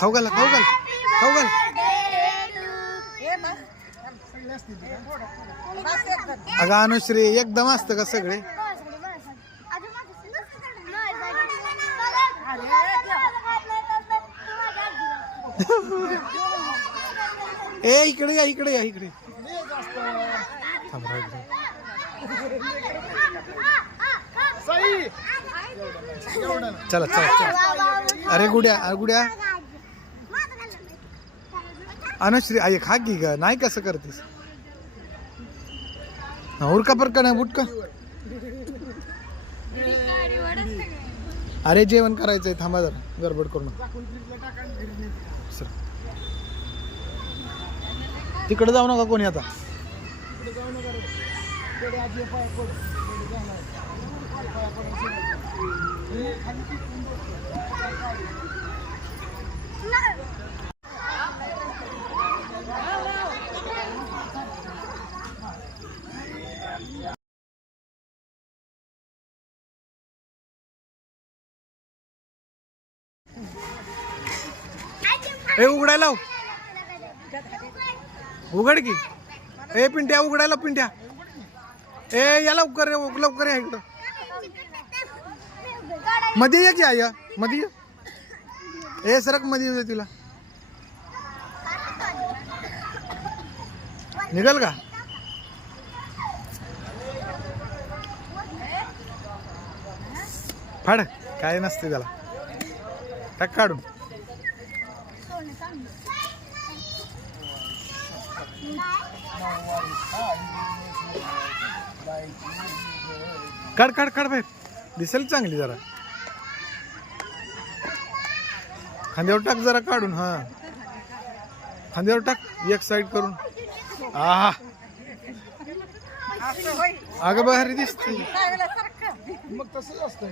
खाऊ घाल खाऊ घाल खाऊ घाल. अगं अनुश्री एकदम असतं का सगळे. ए इकडे या इकडे या इकडे. चला चला चला. अरे गुड्या गुड्या अनुश्री आई खा की ग. नाही कसं करतेस. उरका परका नाही बुटका. अरे जेवण करायचंय थांबा जरा गडबड करून. तिकडे जाऊ नका कोणी आता. ए उघडायला उघड की. ए पिंट्या उघडायला पिंट्या. ए या लवकर लवकर या इकडं. मध्ये ये की आय मध्ये ये. ए सरक मध्ये येऊ दे तिला. निघाल का. फाड काय नसते त्याला. टाक काढून. काढ काढ काढ बाहेर. दिसेल चांगली जरा. खांद्यावर टाक जरा काढून. हा खांद्यावर टाक एक साइड करून. आहा अगं बाहेर दिसते. मग तसंच असतं.